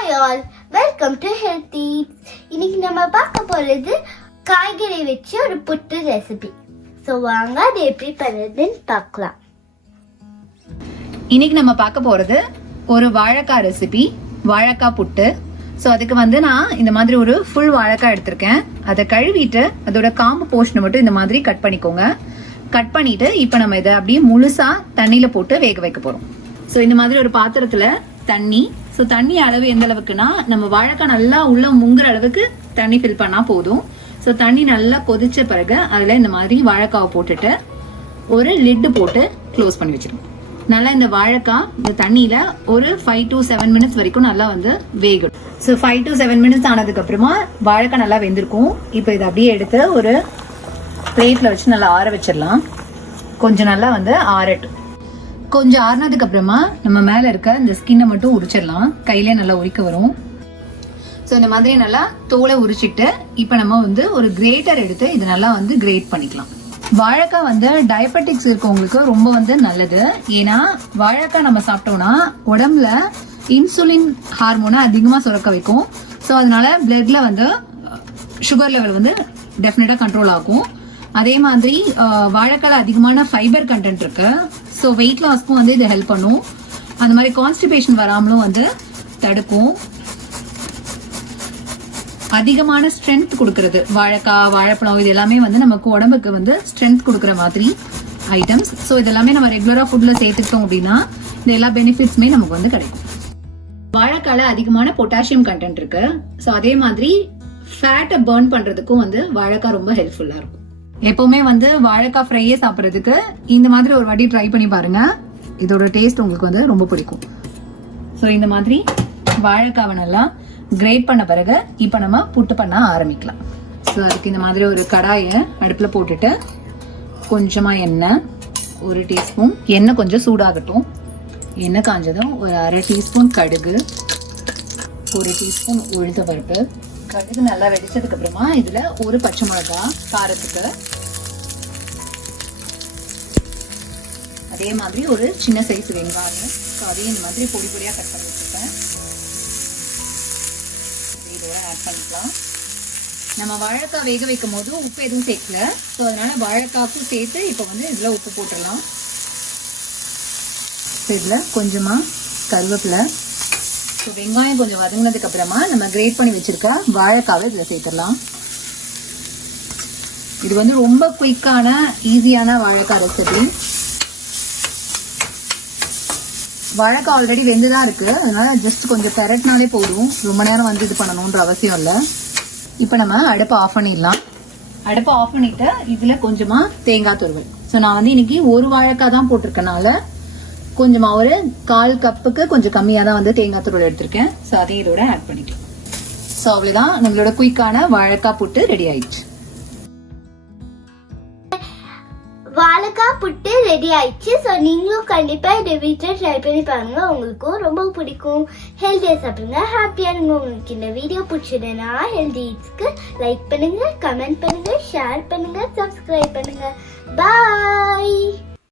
Hi all, welcome to Healthy Eats. இன்னைக்கு நம்ம பார்க்க போறது காய்கறி வச்சு ஒரு புட்டு ரெசிபி. சோ வாங்க அதை எப்படி பண்றதுன்னு பார்க்கலாம். இன்னைக்கு நம்ம பார்க்க போறது ஒரு வாழைக்காய் ரெசிபி, வாழைக்காய் புட்டு. ஸோ அதுக்கு நான் இந்த மாதிரி ஒரு ஃபுல் வாழைக்காய் எடுத்திருக்கேன். அதை கழுவிட்டு அதோட காம்பு போர்ஷனை மட்டும் இந்த மாதிரி கட் பண்ணிக்கோங்க. கட் பண்ணிட்டு இப்போ நம்ம இதை அப்படியே முழுசா தண்ணியில போட்டு வேக வைக்க போறோம். ஸோ இந்த மாதிரி ஒரு பாத்திரத்துல தண்ணி. ஸோ தண்ணி அளவு எந்த அளவுக்குன்னா நம்ம வாழைக்காய் நல்லா உள்ள முங்குற அளவுக்கு தண்ணி ஃபில் பண்ணா போதும். ஸோ தண்ணி நல்லா கொதிச்ச பிறகு அதுல இந்த மாதிரி வாழைக்காவை போட்டுட்டு ஒரு லிட்டு போட்டு க்ளோஸ் பண்ணி வச்சிருக்கோம். நல்லா இந்த வாழைக்காய் இந்த தண்ணியில ஒரு 5 to 7 minutes வரைக்கும் நல்லா வேகும். ஸோ 5 to 7 minutes ஆனதுக்கு அப்புறமா வாழைக்காய் நல்லா வெந்திருக்கும். இப்போ இதை அப்படியே எடுத்து ஒரு பிளேட்ல வச்சு நல்லா ஆற வச்சிடலாம். கொஞ்சம் நல்லா ஆறட்டும். கொஞ்சம் ஆறுனதுக்கு அப்புறமா நம்ம மேல இருக்க இந்த ஸ்கின்னை மட்டும் உரிச்சிடலாம். கையிலே நல்லா உரிக்க வரும். ஸோ இந்த மாதிரி நல்லா தோலை உரிச்சிட்டு இப்போ நம்ம ஒரு கிரேட்டர் எடுத்து இது நல்லா கிரேட் பண்ணிக்கலாம். வாழைக்காய் டயபெட்டிக்ஸ் இருக்கவங்களுக்கு ரொம்ப நல்லது. ஏன்னா வாழைக்காய் நம்ம சாப்பிட்டோம்னா உடம்புல இன்சுலின் ஹார்மோனை அதிகமாக சுரக்க வைக்கும். ஸோ அதனால பிளட்ல சுகர் லெவல் டெஃபினட்டா கண்ட்ரோல் ஆகும். அதே மாதிரி வாழைக்காய் அதிகமான ஃபைபர் கண்டென்ட் இருக்கு. ஸோ வெயிட் லாஸ்க்கும் இது ஹெல்ப் பண்ணும். அந்த மாதிரி கான்ஸ்டிபேஷன் வராமலும் தடுக்கும். அதிகமான ஸ்ட்ரென்த் கொடுக்கறது வாழைக்காய், வாழைப்பழம் இது எல்லாமே நமக்கு உடம்புக்கு ஸ்ட்ரென்த் கொடுக்குற மாதிரி ஐட்டம்ஸ். ஸோ இதெல்லாமே நம்ம ரெகுலரா ஃபுட்ல சேர்த்துக்கிட்டோம் அப்படின்னா இந்த எல்லா பெனிஃபிட்ஸுமே நமக்கு கிடைக்கும். வாழைக்கால அதிகமான பொட்டாசியம் கண்டென்ட் இருக்கு. ஸோ அதே மாதிரி ஃபேட்டை பர்ன் பண்றதுக்கும் வாழைக்காய் ரொம்ப ஹெல்ப்ஃபுல்லா இருக்கும். எப்பவுமே வாழைக்காய் ஃப்ரையே சாப்பிட்றதுக்கு இந்த மாதிரி ஒரு வாட்டி ட்ரை பண்ணி பாருங்க. இதோட டேஸ்ட் உங்களுக்கு ரொம்ப பிடிக்கும். ஸோ இந்த மாதிரி வாழைக்காவை நல்லா கிரேட் பண்ண பிறகு இப்போ நம்ம புட்டு பண்ண ஆரம்பிக்கலாம். ஸோ அதுக்கு இந்த மாதிரி ஒரு கடாயை அடுப்பில் போட்டுட்டு கொஞ்சமா எண்ணெய், 1 டீஸ்பூன் எண்ணெய் கொஞ்சம் சூடாகட்டும். எண்ணெய் காஞ்சதும் ஒரு 1/2 டீஸ்பூன் கடுகு, 1 டீஸ்பூன் உளுத்த பருப்பு. கடுகு நல்லா வெடிச்சதுக்கு அப்புறமா இதுல ஒரு பச்சை மிளகாய் காரத்துக்கு, அதே மாதிரி ஒரு சின்ன சைஸ் வெங்காயம். ஸோ அதையும் இந்த மாதிரி பொடி பொடியா கட் பண்ணி வச்சுருக்கேன். இதோட ஆட் பண்ணிக்கலாம். நம்ம வாழைக்காய் வேக வைக்கும் போது உப்பு எதுவும் சேர்க்கல. ஸோ அதனால வாழைக்காய்க்கும் சேர்த்து இப்போ இதுல உப்பு போட்டுடலாம். இதுல கொஞ்சமா கருவேப்பிலை. ஸோ வெங்காயம் கொஞ்சம் வதங்கினதுக்கு அப்புறமா நம்ம கிரேட் பண்ணி வச்சிருக்க வாழைக்காவை இதில் சேர்த்துடலாம். இது ரொம்ப குயிக்கான ஈஸியான வாழைக்காய் ரெசிபி. வாழைக்காய் ஆல்ரெடி வெந்துதான் இருக்கு. அதனால ஜஸ்ட் கொஞ்சம் பெரட்டினாலே போதும். ரொம்ப நேரம் இது பண்ணணும்ன்ற அவசியம் இல்லை. இப்போ நம்ம அடுப்பை ஆஃப் பண்ணிடலாம். அடுப்பை ஆஃப் பண்ணிட்டு இதுல கொஞ்சமா தேங்காய் துருவல். ஸோ நான் இன்னைக்கு ஒரு வாழைக்காய் தான் போட்டிருக்கனால கொஞ்சமா ஒரு 1/4 கப்புக்கு கொஞ்சம் கம்மியா தான் தேங்காய் துருவல் எடுத்திருக்கேன். ஸோ அதையும் இதோட ஆட் பண்ணிக்கலாம். ஸோ அவ்வளவுதான், நம்மளோட குயிக்கான வாழைக்காய் புட்டு ரெடி ஆயிடுச்சு. வாழைக்காய் புட்டு ரெடி ஆயிடுச்சு. ஸோ நீங்களும் கண்டிப்பா இதை வீட்டில் ட்ரை பண்ணி பாருங்க. உங்களுக்கும் ரொம்ப பிடிக்கும். ஹெல்த்தியா சாப்பிடுங்க, ஹாப்பியா இருங்க. உங்களுக்கு இந்த வீடியோ பிடிச்சதுன்னா ஹெல்தி ஈட்ஸ்க்கு லைக் பண்ணுங்க, கமெண்ட் பண்ணுங்க, ஷேர் பண்ணுங்க, சப்ஸ்கிரைப் பண்ணுங்க. பாய்.